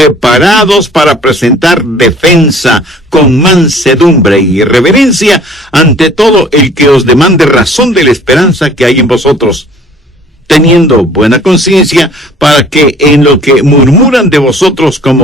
preparados para presentar defensa con mansedumbre y reverencia ante todo el que os demande razón de la esperanza que hay en vosotros, teniendo buena conciencia, para que en lo que murmuran de vosotros como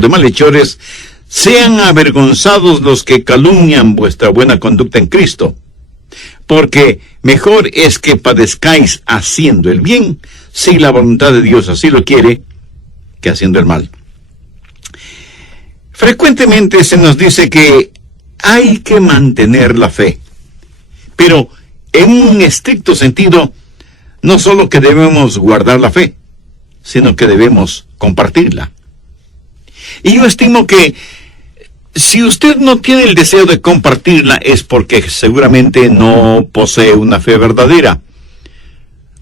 de malhechores, sean avergonzados los que calumnian vuestra buena conducta en Cristo, porque mejor es que padezcáis haciendo el bien, si la voluntad de Dios así lo quiere, que haciendo el mal. Frecuentemente se nos dice que hay que mantener la fe, pero en un estricto sentido, no solo que debemos guardar la fe, sino que debemos compartirla. Y yo estimo que si usted no tiene el deseo de compartirla es porque seguramente no posee una fe verdadera.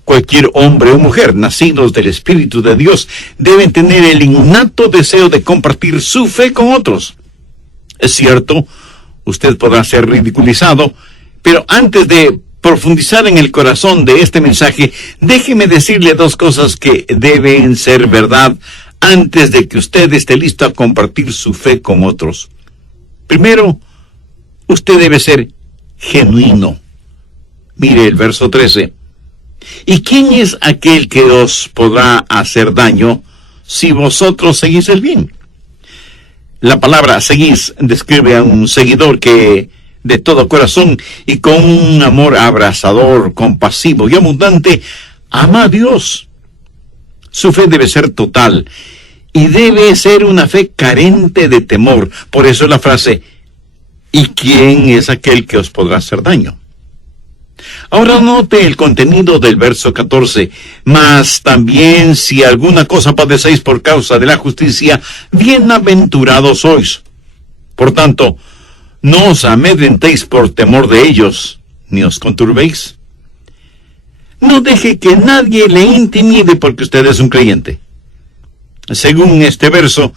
Cualquier hombre o mujer nacidos del Espíritu de Dios deben tener el innato deseo de compartir su fe con otros. Es cierto, usted podrá ser ridiculizado, pero antes de profundizar en el corazón de este mensaje, déjeme decirle dos cosas que deben ser verdad antes de que usted esté listo a compartir su fe con otros. Primero, usted debe ser genuino. Mire el verso 13. ¿Y quién es aquel que os podrá hacer daño si vosotros seguís el bien? La palabra seguís describe a un seguidor que de todo corazón y con un amor abrasador, compasivo y abundante ama a Dios. Su fe debe ser total y debe ser una fe carente de temor. Por eso la frase, ¿y quién es aquel que os podrá hacer daño? Ahora note el contenido del verso 14. Mas también si alguna cosa padecéis por causa de la justicia, bienaventurados sois. Por tanto, no os amedrentéis por temor de ellos, ni os conturbéis. No deje que nadie le intimide porque usted es un creyente. Según este verso,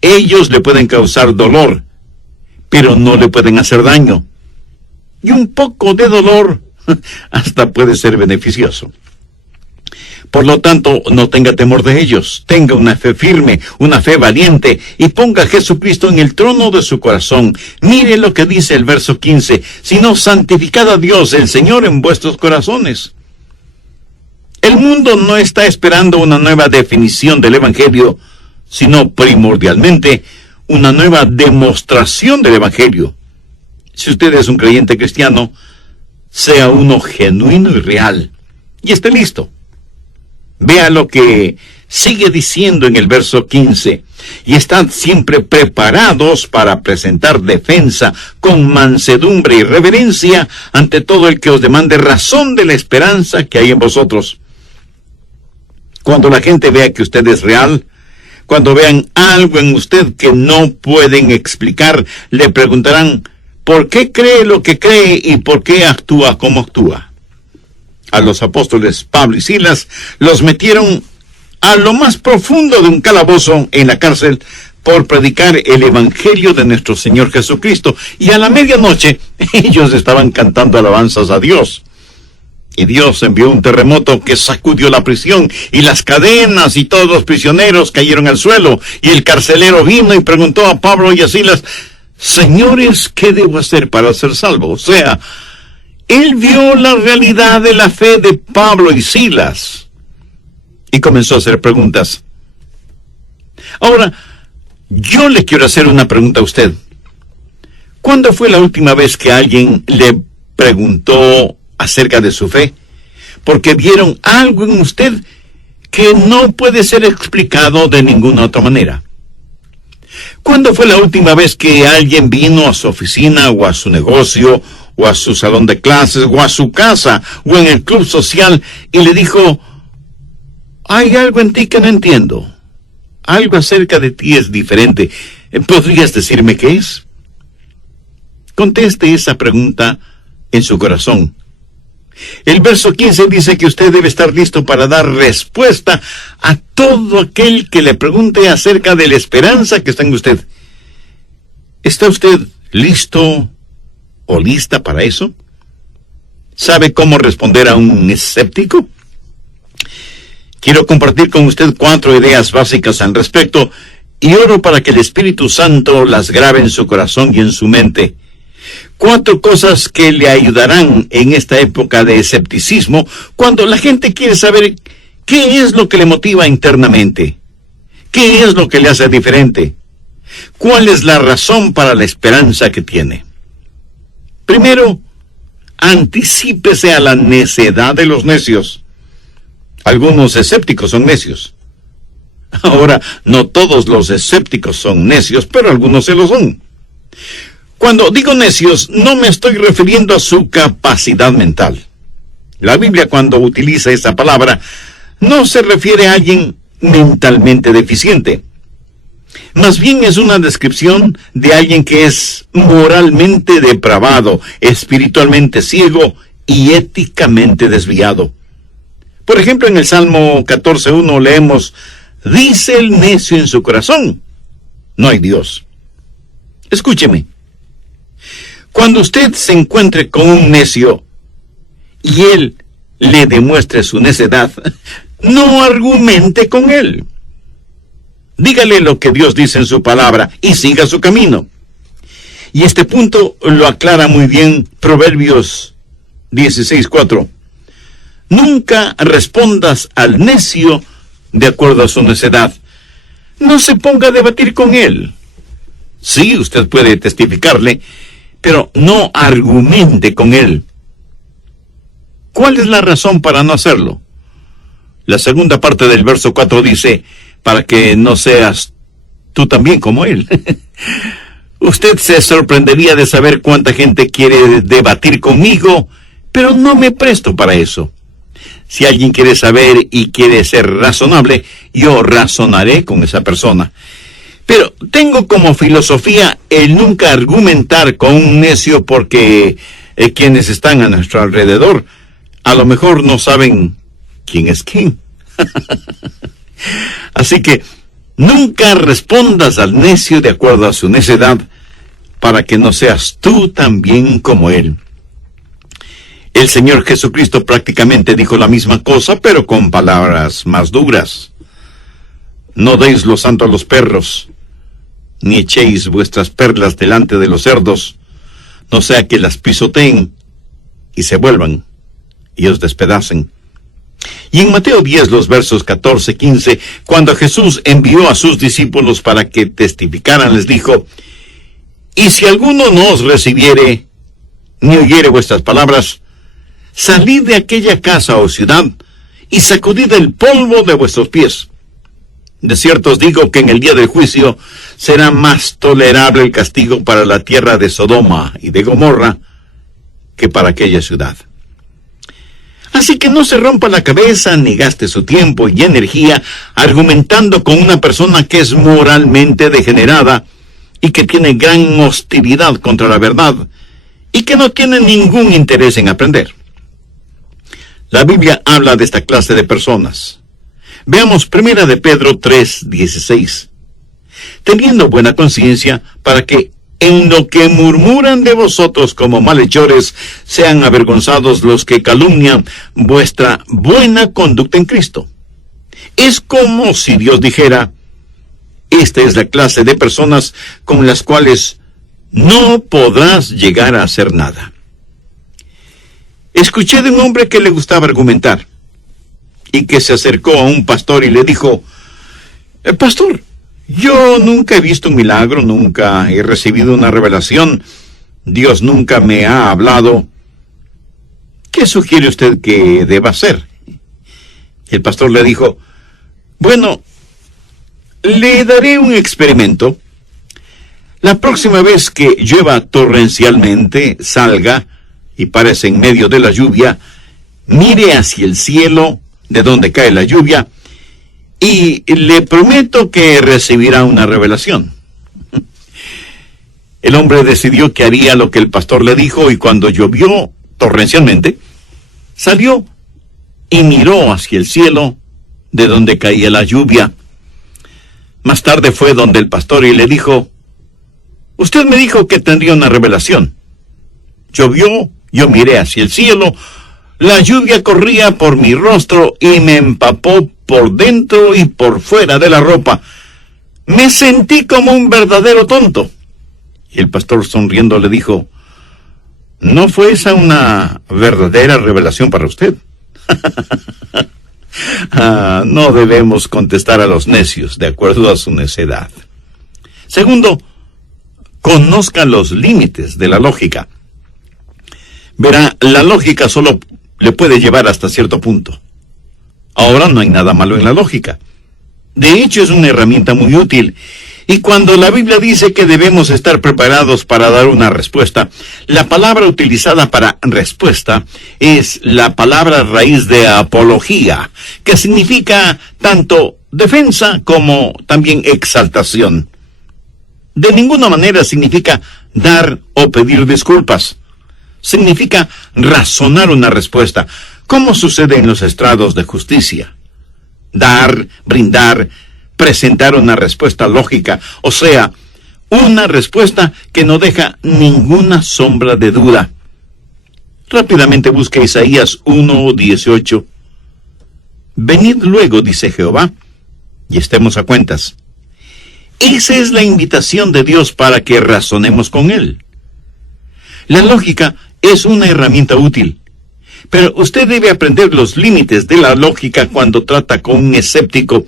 ellos le pueden causar dolor, pero no le pueden hacer daño. Y un poco de dolor hasta puede ser beneficioso. Por lo tanto, no tenga temor de ellos. Tenga una fe firme, una fe valiente, y ponga a Jesucristo en el trono de su corazón. Mire lo que dice el verso 15. Sino santificad a Dios, el Señor, en vuestros corazones. El mundo no está esperando una nueva definición del Evangelio, sino primordialmente una nueva demostración del Evangelio. Si usted es un creyente cristiano, sea uno genuino y real, y esté listo. Vea lo que sigue diciendo en el verso 15. Y estad siempre preparados para presentar defensa con mansedumbre y reverencia ante todo el que os demande razón de la esperanza que hay en vosotros. Cuando la gente vea que usted es real, cuando vean algo en usted que no pueden explicar, le preguntarán ¿por qué cree lo que cree y por qué actúa como actúa? A los apóstoles Pablo y Silas los metieron a lo más profundo de un calabozo en la cárcel por predicar el Evangelio de nuestro Señor Jesucristo. Y a la medianoche ellos estaban cantando alabanzas a Dios. Y Dios envió un terremoto que sacudió la prisión, y las cadenas y todos los prisioneros cayeron al suelo. Y el carcelero vino y preguntó a Pablo y a Silas: Señores, ¿qué debo hacer para ser salvo? O sea, él vio la realidad de la fe de Pablo y Silas y comenzó a hacer preguntas. Ahora, yo le quiero hacer una pregunta a usted. ¿Cuándo fue la última vez que alguien le preguntó acerca de su fe? Porque vieron algo en usted que no puede ser explicado de ninguna otra manera. ¿Cuándo fue la última vez que alguien vino a su oficina o a su negocio o a su salón de clases o a su casa o en el club social y le dijo: hay algo en ti que no entiendo, algo acerca de ti es diferente, ¿podrías decirme qué es? Conteste esa pregunta en su corazón. El verso 15 dice que usted debe estar listo para dar respuesta a todo aquel que le pregunte acerca de la esperanza que está en usted. ¿Está usted listo o lista para eso? ¿Sabe cómo responder a un escéptico? Quiero compartir con usted 4 ideas básicas al respecto y oro para que el Espíritu Santo las grabe en su corazón y en su mente. 4 cosas que le ayudarán en esta época de escepticismo, cuando la gente quiere saber qué es lo que le motiva internamente, qué es lo que le hace diferente, cuál es la razón para la esperanza que tiene. Primero, anticípese a la necedad de los necios. Algunos escépticos son necios. Ahora, no todos los escépticos son necios, pero algunos se lo son. Cuando digo necios, no me estoy refiriendo a su capacidad mental. La Biblia, cuando utiliza esa palabra, no se refiere a alguien mentalmente deficiente. Más bien es una descripción de alguien que es moralmente depravado, espiritualmente ciego y éticamente desviado. Por ejemplo, en el Salmo 14:1 leemos: dice el necio en su corazón, no hay Dios. Escúcheme. Cuando usted se encuentre con un necio y él le demuestre su necedad, no argumente con él. Dígale lo que Dios dice en su palabra y siga su camino. Y este punto lo aclara muy bien Proverbios 16:4. Nunca respondas al necio de acuerdo a su necedad. No se ponga a debatir con él. Sí, usted puede testificarle, pero no argumente con él. ¿Cuál es la razón para no hacerlo? La segunda parte del verso 4 dice: para que no seas tú también como él. Usted se sorprendería de saber cuánta gente quiere debatir conmigo, pero no me presto para eso. Si alguien quiere saber y quiere ser razonable, yo razonaré con esa persona. Pero tengo como filosofía el nunca argumentar con un necio, porque quienes están a nuestro alrededor a lo mejor no saben quién es quién. Así que nunca respondas al necio de acuerdo a su necedad, para que no seas tú también como él. El Señor Jesucristo prácticamente dijo la misma cosa, pero con palabras más duras. No deis lo santo a los perros, ni echéis vuestras perlas delante de los cerdos, no sea que las pisoteen y se vuelvan y os despedacen. Y en Mateo 10, los versos 14, 15, cuando Jesús envió a sus discípulos para que testificaran, les dijo: y si alguno no os recibiere, ni oyere vuestras palabras, salid de aquella casa o ciudad, y sacudid el polvo de vuestros pies. De cierto os digo que en el día del juicio será más tolerable el castigo para la tierra de Sodoma y de Gomorra que para aquella ciudad. Así que no se rompa la cabeza ni gaste su tiempo y energía argumentando con una persona que es moralmente degenerada y que tiene gran hostilidad contra la verdad y que no tiene ningún interés en aprender. La Biblia habla de esta clase de personas. Veamos 1 de Pedro 3:16. Teniendo buena conciencia, para que en lo que murmuran de vosotros como malhechores sean avergonzados los que calumnian vuestra buena conducta en Cristo. Es como si Dios dijera: esta es la clase de personas con las cuales no podrás llegar a hacer nada. Escuché de un hombre que le gustaba argumentar y que se acercó a un pastor y le dijo: pastor, yo nunca he visto un milagro, nunca he recibido una revelación, Dios nunca me ha hablado. ¿Qué sugiere usted que deba hacer? El pastor le dijo: bueno, le daré un experimento. La próxima vez que llueva torrencialmente, salga y párese en medio de la lluvia, mire hacia el cielo de donde cae la lluvia, y le prometo que recibirá una revelación. El hombre decidió que haría lo que el pastor le dijo, y cuando llovió torrencialmente, salió y miró hacia el cielo de donde caía la lluvia. Más tarde fue donde el pastor y le dijo: usted me dijo que tendría una revelación. Llovió, yo miré hacia el cielo, la lluvia corría por mi rostro y me empapó por dentro y por fuera de la ropa. Me sentí como un verdadero tonto. Y el pastor, sonriendo, le dijo: ¿no fue esa una verdadera revelación para usted? No debemos contestar a los necios de acuerdo a su necedad. Segundo, conozca los límites de la lógica. Verá, la lógica solo le puede llevar hasta cierto punto. Ahora, no hay nada malo en la lógica. De hecho, es una herramienta muy útil. Y cuando la Biblia dice que debemos estar preparados para dar una respuesta, la palabra utilizada para respuesta es la palabra raíz de apología, que significa tanto defensa como también exaltación. De ninguna manera significa dar o pedir disculpas. Significa razonar una respuesta, como sucede en los estrados de justicia. Dar, brindar, presentar una respuesta lógica, o sea, una respuesta que no deja ninguna sombra de duda. Rápidamente busque Isaías 1:18. Venid luego, dice Jehová, y estemos a cuentas. Esa es la invitación de Dios para que razonemos con Él. La lógica es una herramienta útil, pero usted debe aprender los límites de la lógica cuando trata con un escéptico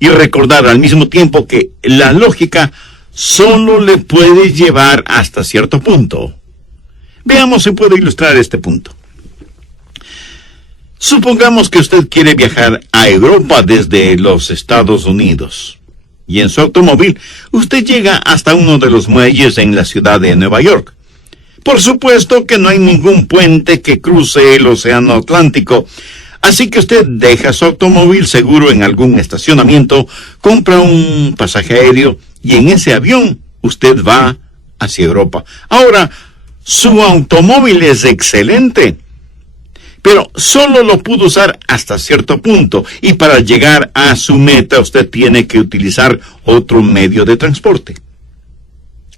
y recordar al mismo tiempo que la lógica solo le puede llevar hasta cierto punto. Veamos si puedo ilustrar este punto. Supongamos que usted quiere viajar a Europa desde los Estados Unidos, y en su automóvil usted llega hasta uno de los muelles en la ciudad de Nueva York. Por supuesto que no hay ningún puente que cruce el océano Atlántico, así que usted deja su automóvil seguro en algún estacionamiento, compra un pasaje aéreo y en ese avión usted va hacia Europa. Ahora, su automóvil es excelente, pero solo lo pudo usar hasta cierto punto, y para llegar a su meta usted tiene que utilizar otro medio de transporte.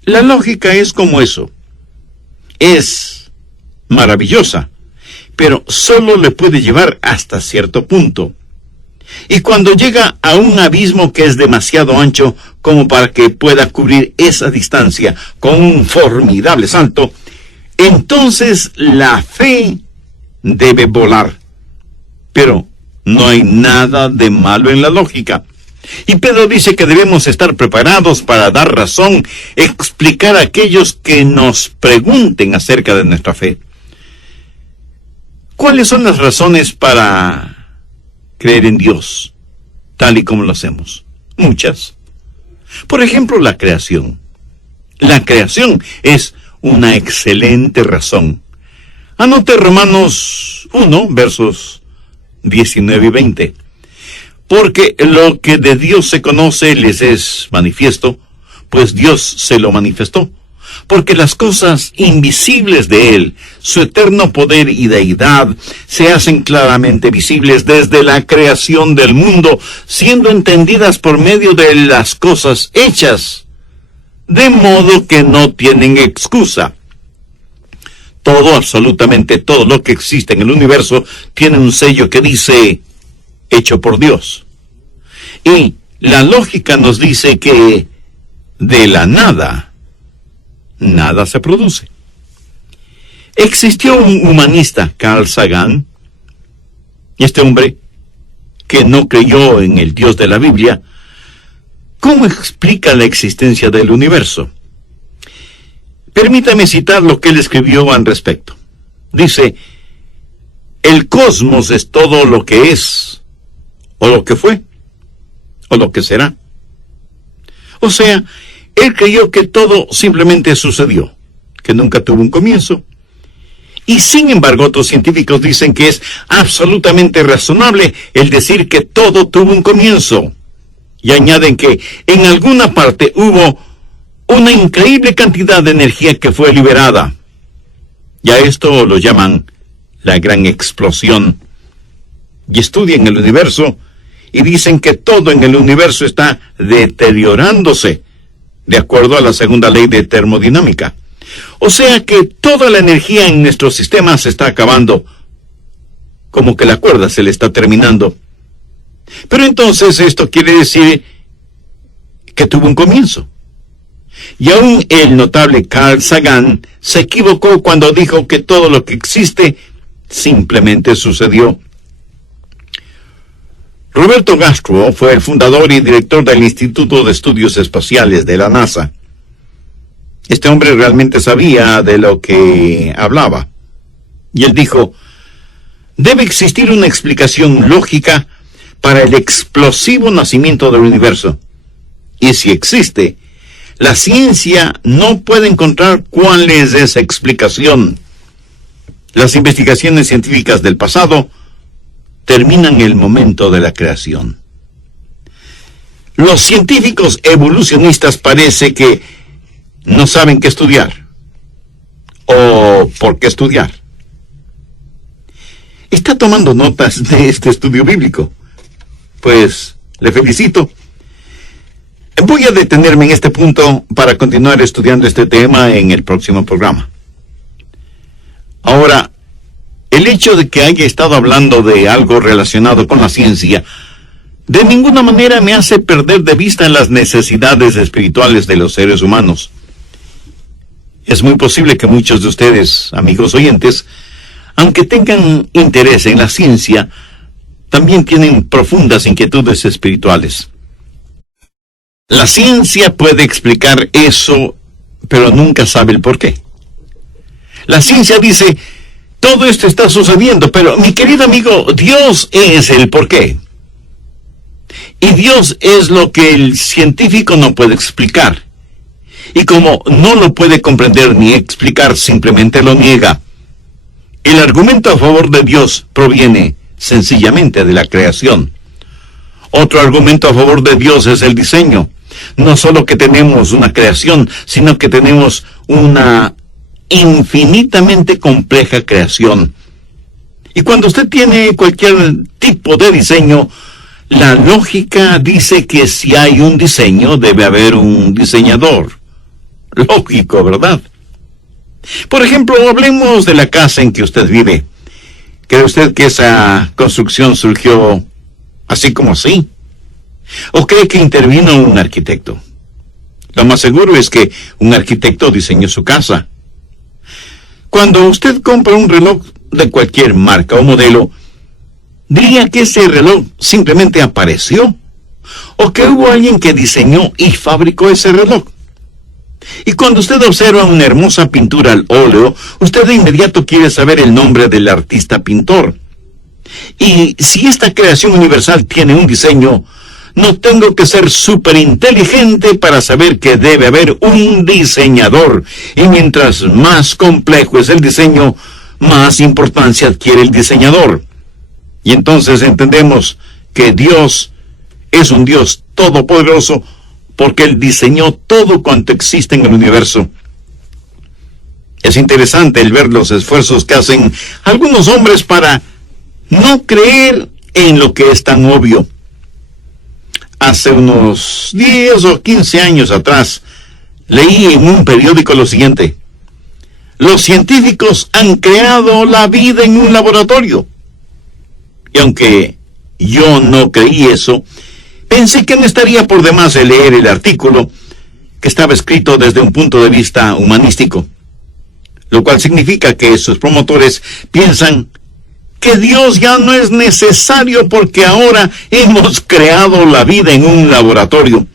La lógica es como eso. Es maravillosa, pero solo le puede llevar hasta cierto punto. Y cuando llega a un abismo que es demasiado ancho como para que pueda cubrir esa distancia con un formidable salto, entonces la fe debe volar. Pero No hay nada de malo en la lógica. Y Pedro dice que debemos estar preparados para dar razón, explicar a aquellos que nos pregunten acerca de nuestra fe. ¿Cuáles son las razones para creer en Dios, tal y como lo hacemos? Muchas. Por ejemplo, la creación. La creación es una excelente razón. Anote Romanos 1, versos 19 y 20. Porque lo que de Dios se conoce les es manifiesto, pues Dios se lo manifestó. Porque las cosas invisibles de Él, su eterno poder y deidad, se hacen claramente visibles desde la creación del mundo, siendo entendidas por medio de las cosas hechas, de modo que no tienen excusa. Todo, absolutamente todo lo que existe en el universo, tiene un sello que dice, hecho por Dios. Y la lógica nos dice que de la nada, nada se produce. Existió un humanista, Carl Sagan, y este hombre, que no creyó en el Dios de la Biblia, ¿cómo explica la existencia del universo? Permítame citar lo que él escribió al respecto. Dice, el cosmos es todo lo que es, o lo que fue, o lo que será. O sea, él creyó que todo simplemente sucedió, que nunca tuvo un comienzo. Y sin embargo, otros científicos dicen que es absolutamente razonable el decir que todo tuvo un comienzo. Y añaden que en alguna parte hubo una increíble cantidad de energía que fue liberada. Y a esto lo llaman la gran explosión. Y estudian el universo y dicen que todo en el universo está deteriorándose, de acuerdo a la segunda ley de termodinámica. O sea que toda la energía en nuestro sistema se está acabando, como que la cuerda se le está terminando. Pero entonces esto quiere decir que tuvo un comienzo. Y aún el notable Carl Sagan se equivocó cuando dijo que todo lo que existe simplemente sucedió. Roberto Castro fue el fundador y director del Instituto de Estudios Espaciales de la NASA. Este hombre realmente sabía de lo que hablaba. Y él dijo, debe existir una explicación lógica para el explosivo nacimiento del universo. Y si existe, la ciencia no puede encontrar cuál es esa explicación. Las investigaciones científicas del pasado terminan el momento de la creación. Los científicos evolucionistas parece que no saben qué estudiar o por qué estudiar. ¿Está tomando notas de este estudio bíblico? Pues le felicito. Voy a detenerme en este punto para continuar estudiando este tema en el próximo programa. Ahora, el hecho de que haya estado hablando de algo relacionado con la ciencia, de ninguna manera me hace perder de vista las necesidades espirituales de los seres humanos. Es muy posible que muchos de ustedes, amigos oyentes, aunque tengan interés en la ciencia, también tienen profundas inquietudes espirituales. La ciencia puede explicar eso, pero nunca sabe el por qué. La ciencia dice, todo esto está sucediendo, pero mi querido amigo, Dios es el por qué. Y Dios es lo que el científico no puede explicar. Y como no lo puede comprender ni explicar, simplemente lo niega. El argumento a favor de Dios proviene sencillamente de la creación. Otro argumento a favor de Dios es el diseño. No solo que tenemos una creación, sino que tenemos una infinitamente compleja creación. Y cuando usted tiene cualquier tipo de diseño, la lógica dice que si hay un diseño, debe haber un diseñador. Lógico, ¿verdad? Por ejemplo, hablemos de la casa en que usted vive. ¿Cree usted que esa construcción surgió así como así? ¿O cree que intervino un arquitecto? Lo más seguro es que un arquitecto diseñó su casa. Cuando usted compra un reloj de cualquier marca o modelo, ¿Diría que ese reloj simplemente apareció? ¿O que hubo alguien que diseñó y fabricó ese reloj? Y cuando usted observa una hermosa pintura al óleo, usted de inmediato quiere saber el nombre del artista pintor. Y si esta creación universal tiene un diseño, no tengo que ser súper inteligente para saber que debe haber un diseñador. Y mientras más complejo es el diseño, más importancia adquiere el diseñador. Y entonces entendemos que Dios es un Dios todopoderoso porque Él diseñó todo cuanto existe en el universo. Es interesante el ver los esfuerzos que hacen algunos hombres para no creer en lo que es tan obvio. Hace unos 10 o 15 años atrás, leí en un periódico lo siguiente: los científicos han creado la vida en un laboratorio. Y aunque yo no creí eso, pensé que no estaría por demás el leer el artículo, que estaba escrito desde un punto de vista humanístico, lo cual significa que sus promotores piensan que Dios ya no es necesario porque ahora hemos creado la vida en un laboratorio.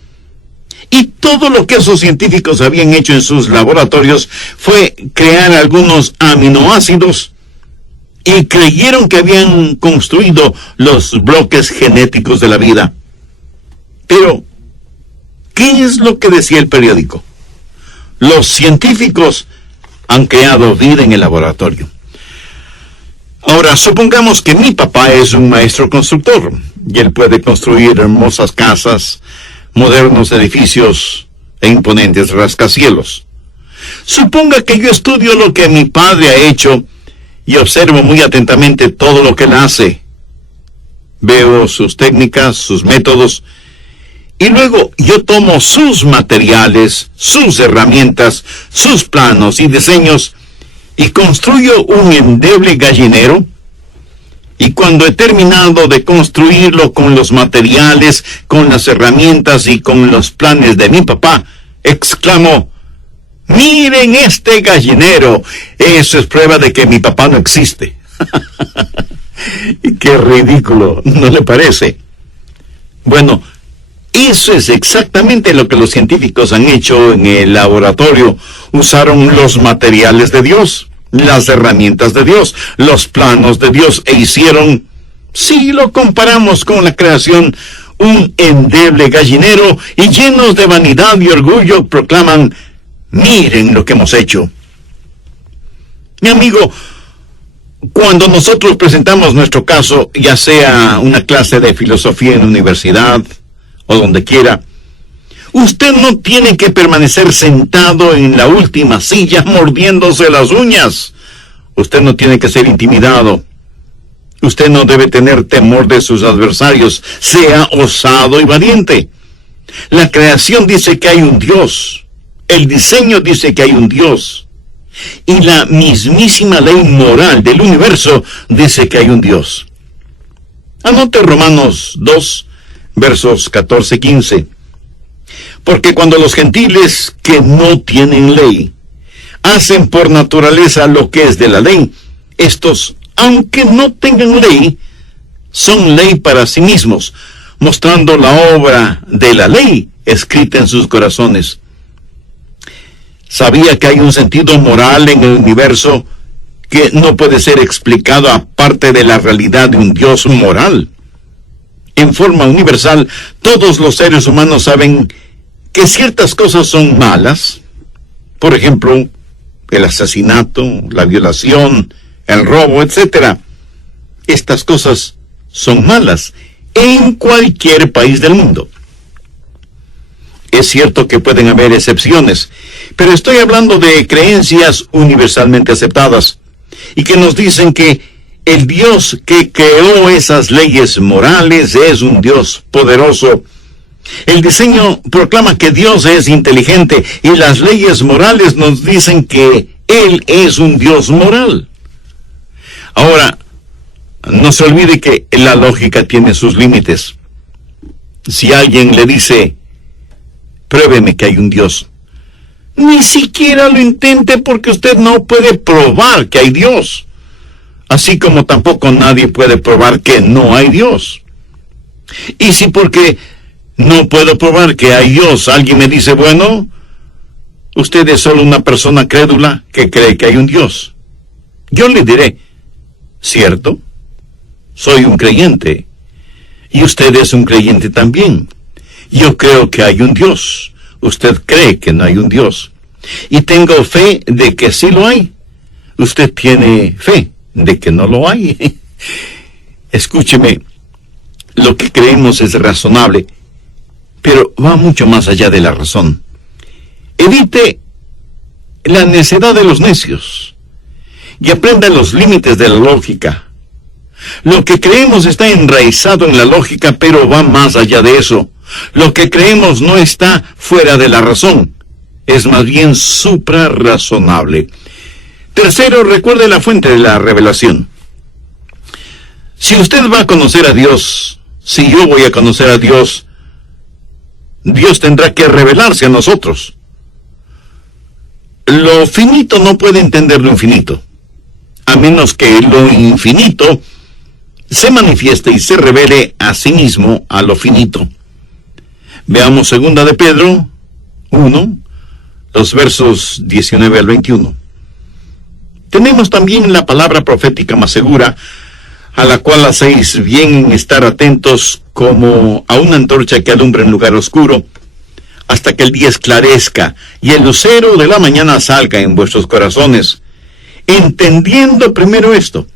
Y todo lo que esos científicos habían hecho en sus laboratorios fue crear algunos aminoácidos y creyeron que habían construido los bloques genéticos de la vida. Pero, ¿qué es lo que decía el periódico? Los científicos han creado vida en el laboratorio. Ahora, supongamos que mi papá es un maestro constructor y él puede construir hermosas casas, modernos edificios e imponentes rascacielos. Suponga que yo estudio lo que mi padre ha hecho y observo muy atentamente todo lo que él hace. Veo sus técnicas, sus métodos, y luego yo tomo sus materiales, sus herramientas, sus planos y diseños y construyo un endeble gallinero. Y cuando he terminado de construirlo con los materiales, con las herramientas y con los planes de mi papá, exclamo: ¡miren este gallinero! Eso es prueba de que mi papá no existe. ¡Qué ridículo! ¿No le parece? Bueno, eso es exactamente lo que los científicos han hecho en el laboratorio. Usaron los materiales de Dios, las herramientas de Dios, los planos de Dios, e hicieron, si lo comparamos con la creación, un endeble gallinero, y llenos de vanidad y orgullo proclaman: miren lo que hemos hecho. Mi amigo, cuando nosotros presentamos nuestro caso, ya sea una clase de filosofía en la universidad o donde quiera, usted no tiene que permanecer sentado en la última silla mordiéndose las uñas. Usted no tiene que ser intimidado. Usted no debe tener temor de sus adversarios. Sea osado y valiente. La creación dice que hay un Dios. El diseño dice que hay un Dios. Y la mismísima ley moral del universo dice que hay un Dios. Anote Romanos 2, versos 14 y 15. Porque cuando los gentiles que no tienen ley hacen por naturaleza lo que es de la ley, estos, aunque no tengan ley, son ley para sí mismos, mostrando la obra de la ley escrita en sus corazones. ¿Sabía que hay un sentido moral en el universo que no puede ser explicado aparte de la realidad de un Dios moral? En forma universal, todos los seres humanos saben que ciertas cosas son malas. Por ejemplo, el asesinato, la violación, el robo, etc. Estas cosas son malas en cualquier país del mundo. Es cierto que pueden haber excepciones, pero estoy hablando de creencias universalmente aceptadas y que nos dicen que el Dios que creó esas leyes morales es un Dios poderoso. El diseño proclama que Dios es inteligente y las leyes morales nos dicen que Él es un Dios moral. Ahora, no se olvide que la lógica tiene sus límites. Si alguien le dice: pruébeme que hay un Dios, ni siquiera lo intente porque usted no puede probar que hay Dios. así como tampoco nadie puede probar que no hay Dios. Y si porque no puedo probar que hay Dios, alguien me dice, bueno, usted es solo una persona crédula que cree que hay un Dios, yo le diré, ¿cierto? Soy un creyente, y usted es un creyente también. Yo creo que hay un Dios. Usted cree que no hay un Dios. Y tengo fe de que sí lo hay. Usted tiene fe de que no lo hay. Escúcheme, lo que creemos es razonable, pero va mucho más allá de la razón. Evite la necedad de los necios y aprenda los límites de la lógica. Lo que creemos está enraizado en la lógica, pero va más allá de eso. Lo que creemos no está fuera de la razón, es más bien suprarrazonable. Tercero, recuerde la fuente de la revelación. Si usted va a conocer a Dios, si yo voy a conocer a Dios, Dios tendrá que revelarse a nosotros. Lo finito no puede entender lo infinito, a menos que lo infinito se manifieste y se revele a sí mismo a lo finito. Veamos 2 de Pedro 1, los versos 19 al 21. Tenemos también la palabra profética más segura, a la cual hacéis bien en estar atentos como a una antorcha que alumbra en lugar oscuro, hasta que el día esclarezca y el lucero de la mañana salga en vuestros corazones, entendiendo primero esto,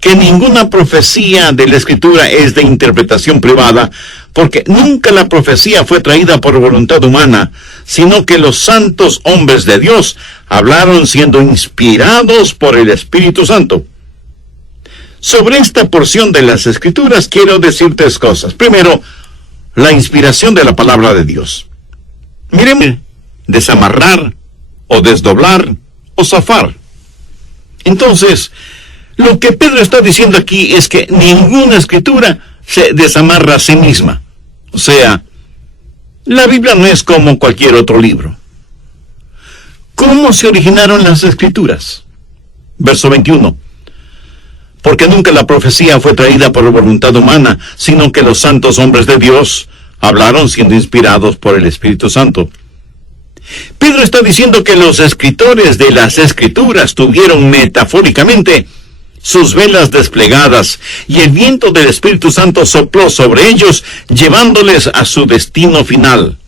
que ninguna profecía de la Escritura es de interpretación privada, porque nunca la profecía fue traída por voluntad humana, sino que los santos hombres de Dios hablaron siendo inspirados por el Espíritu Santo. Sobre esta porción de las Escrituras quiero decir tres cosas. Primero, la inspiración de la palabra de Dios. Miremos, desamarrar, o desdoblar, o zafar. Entonces, lo que Pedro está diciendo aquí es que ninguna escritura se desamarra a sí misma. O sea, la Biblia no es como cualquier otro libro. ¿Cómo se originaron las escrituras? Verso 21. Porque nunca la profecía fue traída por voluntad humana, sino que los santos hombres de Dios hablaron siendo inspirados por el Espíritu Santo. Pedro está diciendo que los escritores de las escrituras tuvieron metafóricamente sus velas desplegadas, y el viento del Espíritu Santo sopló sobre ellos, llevándoles a su destino final.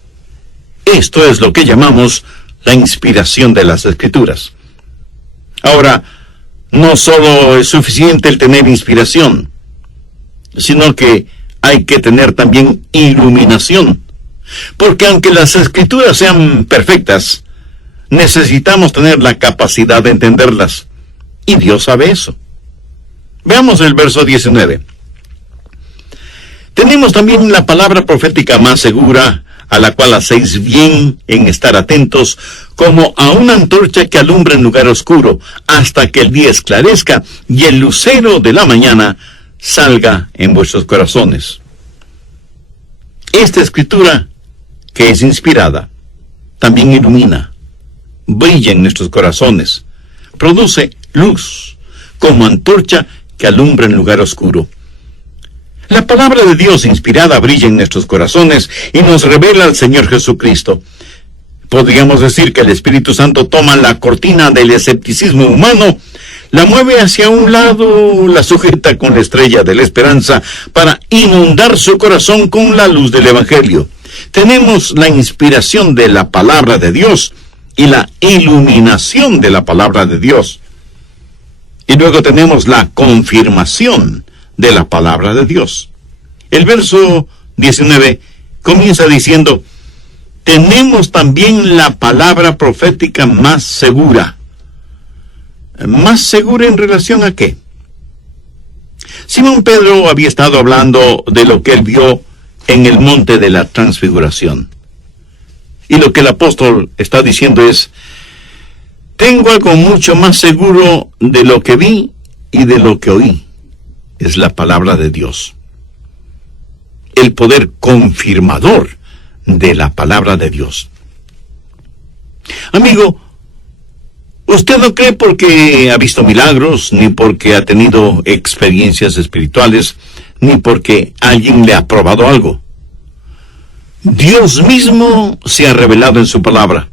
Esto es lo que llamamos la inspiración de las Escrituras. Ahora, no solo es suficiente el tener inspiración, sino que hay que tener también iluminación. Porque aunque las Escrituras sean perfectas, necesitamos tener la capacidad de entenderlas. Y Dios sabe eso. Veamos el verso 19. Tenemos también la palabra profética más segura, a la cual hacéis bien en estar atentos, como a una antorcha que alumbra en lugar oscuro, hasta que el día esclarezca y el lucero de la mañana salga en vuestros corazones. Esta escritura, que es inspirada, también ilumina, brilla en nuestros corazones, produce luz, como antorcha que alumbra en lugar oscuro. La palabra de Dios inspirada brilla en nuestros corazones y nos revela al Señor Jesucristo. Podríamos decir que el Espíritu Santo toma la cortina del escepticismo humano, la mueve hacia un lado, la sujeta con la estrella de la esperanza para inundar su corazón con la luz del Evangelio. Tenemos la inspiración de la palabra de Dios y la iluminación de la palabra de Dios. Y luego tenemos la confirmación de la palabra de Dios. El verso 19 comienza diciendo, tenemos también la palabra profética más segura. ¿Más segura en relación a qué? Simón Pedro había estado hablando de lo que él vio en el monte de la transfiguración. Y lo que el apóstol está diciendo es, tengo algo mucho más seguro de lo que vi y de lo que oí. Es la palabra de Dios. El poder confirmador de la palabra de Dios. Amigo, Usted no cree porque ha visto milagros, ni porque ha tenido experiencias espirituales, ni porque alguien le ha probado algo. Dios mismo se ha revelado en su palabra.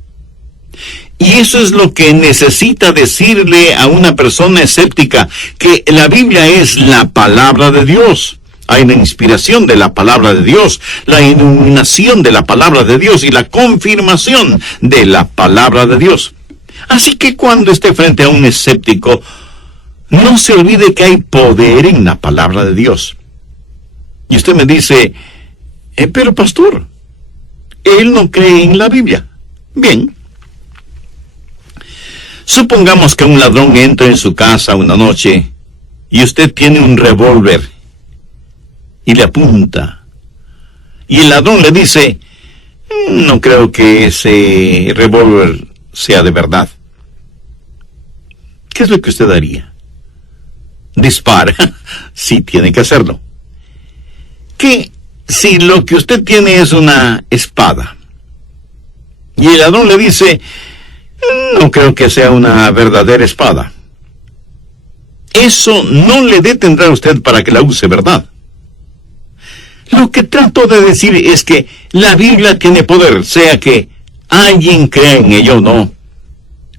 Y eso es lo que necesita decirle a una persona escéptica, que la Biblia es la palabra de Dios. Hay la inspiración de la palabra de Dios, la iluminación de la palabra de Dios y la confirmación de la palabra de Dios. Así que cuando esté frente a un escéptico, no se olvide que hay poder en la palabra de Dios. Y usted me dice, pero pastor, él no cree en la Biblia. Bien. Supongamos que un ladrón entra en su casa una noche y usted tiene un revólver y le apunta. Y el ladrón le dice, no creo que ese revólver sea de verdad. ¿Qué es lo que usted haría? Dispara. Sí, tiene que hacerlo. ¿Qué si lo que usted tiene es una espada? Y el ladrón le dice, no creo que sea una verdadera espada. Eso no le detendrá a usted para que la use, ¿verdad? Lo que trato de decir es que la Biblia tiene poder, sea que alguien crea en ello o no.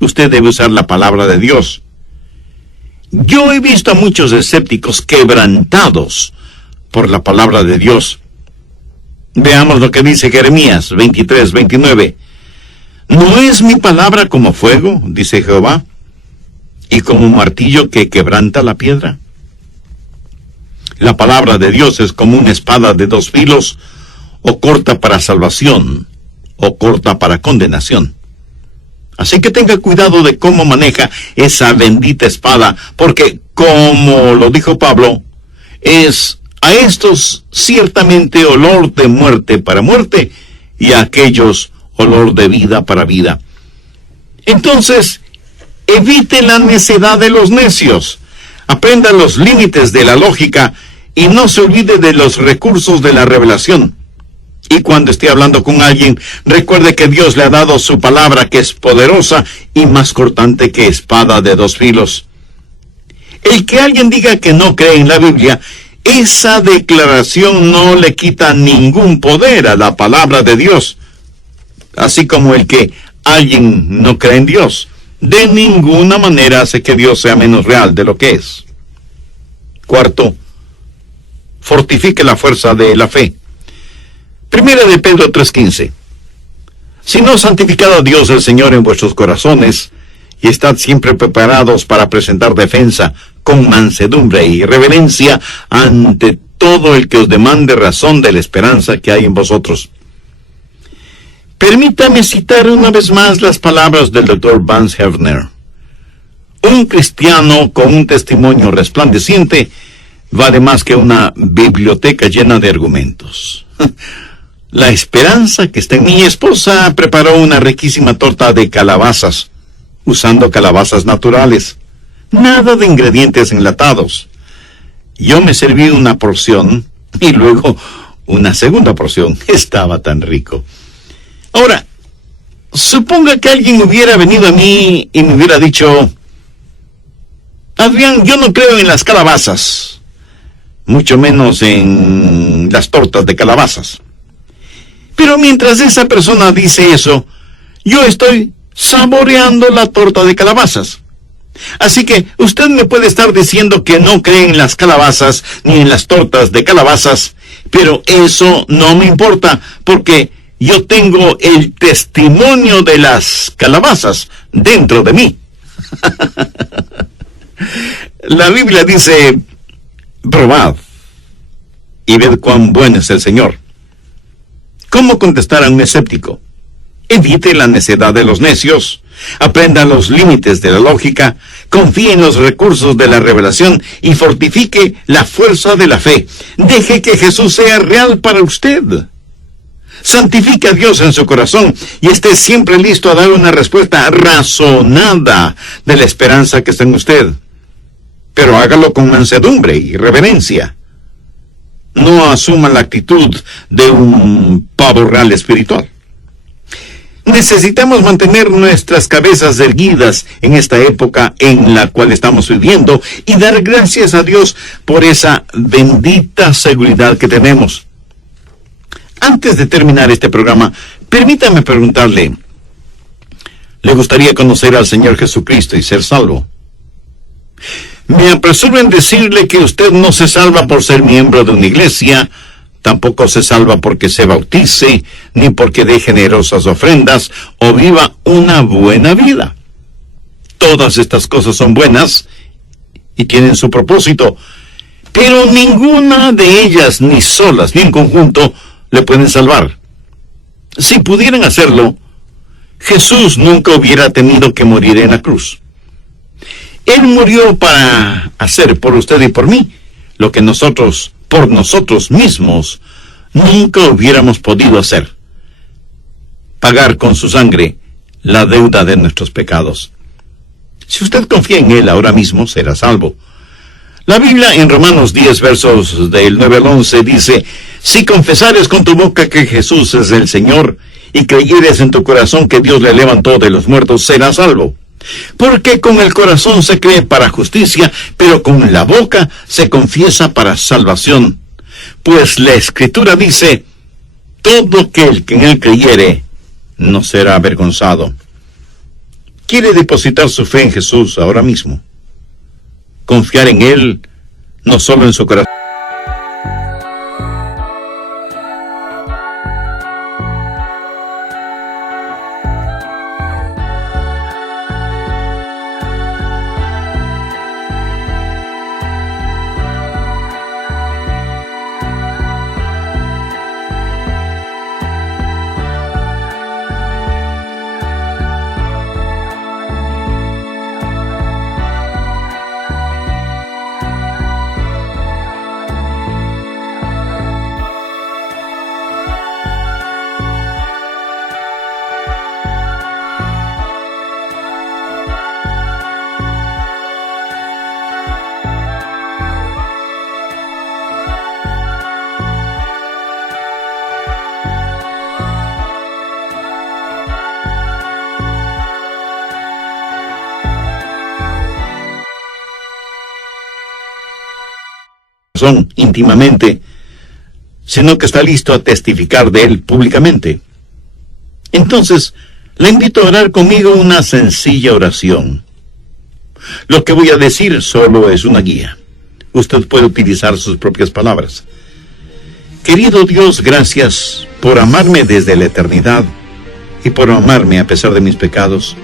Usted debe usar la palabra de Dios. Yo he visto a muchos escépticos quebrantados por la palabra de Dios. Veamos lo que dice Jeremías 23:29. ¿No es mi palabra como fuego, dice Jehová, y como un martillo que quebranta la piedra? La palabra de Dios es como una espada de dos filos, o corta para salvación, o corta para condenación. Así que tenga cuidado de cómo maneja esa bendita espada, porque, como lo dijo Pablo, es a estos ciertamente olor de muerte para muerte, y a aquellos olor de vida para vida. Entonces, evite la necedad de los necios, aprenda los límites de la lógica, y no se olvide de los recursos de la revelación. Y cuando esté hablando con alguien, recuerde que Dios le ha dado su palabra, que es poderosa y más cortante que espada de dos filos. El que alguien diga que no cree en la Biblia, esa declaración no le quita ningún poder a la palabra de Dios. Así como el que alguien no cree en Dios, de ninguna manera hace que Dios sea menos real de lo que es. Cuarto, fortifique la fuerza de la fe. Primera de Pedro 3:15. Si no, santificad a Dios el Señor en vuestros corazones, y estad siempre preparados para presentar defensa con mansedumbre y reverencia ante todo el que os demande razón de la esperanza que hay en vosotros. Permítame citar una vez más las palabras del Dr. Vance Havner. Un cristiano con un testimonio resplandeciente vale más que una biblioteca llena de argumentos. La esperanza que está en mi esposa preparó una riquísima torta de calabazas, usando calabazas naturales. Nada de ingredientes enlatados. Yo me serví una porción y luego una segunda porción. Estaba tan rico. Ahora, suponga que alguien hubiera venido a mí y me hubiera dicho, Adrián, yo no creo en las calabazas, mucho menos en las tortas de calabazas. Pero mientras esa persona dice eso, yo estoy saboreando la torta de calabazas. Así que usted me puede estar diciendo que no cree en las calabazas ni en las tortas de calabazas, pero eso no me importa, porque yo tengo el testimonio de las calabazas dentro de mí. La Biblia dice, probad y ved cuán bueno es el Señor. ¿Cómo contestar a un escéptico? Evite la necedad de los necios, aprenda los límites de la lógica, confíe en los recursos de la revelación y fortifique la fuerza de la fe. Deje que Jesús sea real para usted. Santifique a Dios en su corazón y esté siempre listo a dar una respuesta razonada de la esperanza que está en usted. Pero hágalo con mansedumbre y reverencia. No asuma la actitud de un pavo real espiritual. Necesitamos mantener nuestras cabezas erguidas en esta época en la cual estamos viviendo y dar gracias a Dios por esa bendita seguridad que tenemos. Antes de terminar este programa, permítame preguntarle, ¿le gustaría conocer al Señor Jesucristo y ser salvo? Me apresuro en decirle que usted no se salva por ser miembro de una iglesia, tampoco se salva porque se bautice, ni porque dé generosas ofrendas o viva una buena vida. Todas estas cosas son buenas y tienen su propósito, pero ninguna de ellas, ni solas ni en conjunto, le pueden salvar. Si pudieran hacerlo, Jesús nunca hubiera tenido que morir en la cruz. Él murió para hacer por usted y por mí lo que nosotros, por nosotros mismos, nunca hubiéramos podido hacer: pagar con su sangre la deuda de nuestros pecados. Si usted confía en Él ahora mismo, será salvo. La Biblia en Romanos 10, versos del 9 al 11, dice: si confesares con tu boca que Jesús es el Señor, y creyeres en tu corazón que Dios le levantó de los muertos, serás salvo. Porque con el corazón se cree para justicia, pero con la boca se confiesa para salvación. Pues la Escritura dice: todo aquel que en Él creyere no será avergonzado. ¿Quiere depositar su fe en Jesús ahora mismo? Confiar en Él, no solo en su corazón. Íntimamente, sino que está listo a testificar de Él públicamente. Entonces, le invito a orar conmigo una sencilla oración. Lo que voy a decir solo es una guía. Usted puede utilizar sus propias palabras. Querido Dios, gracias por amarme desde la eternidad y por amarme a pesar de mis pecados.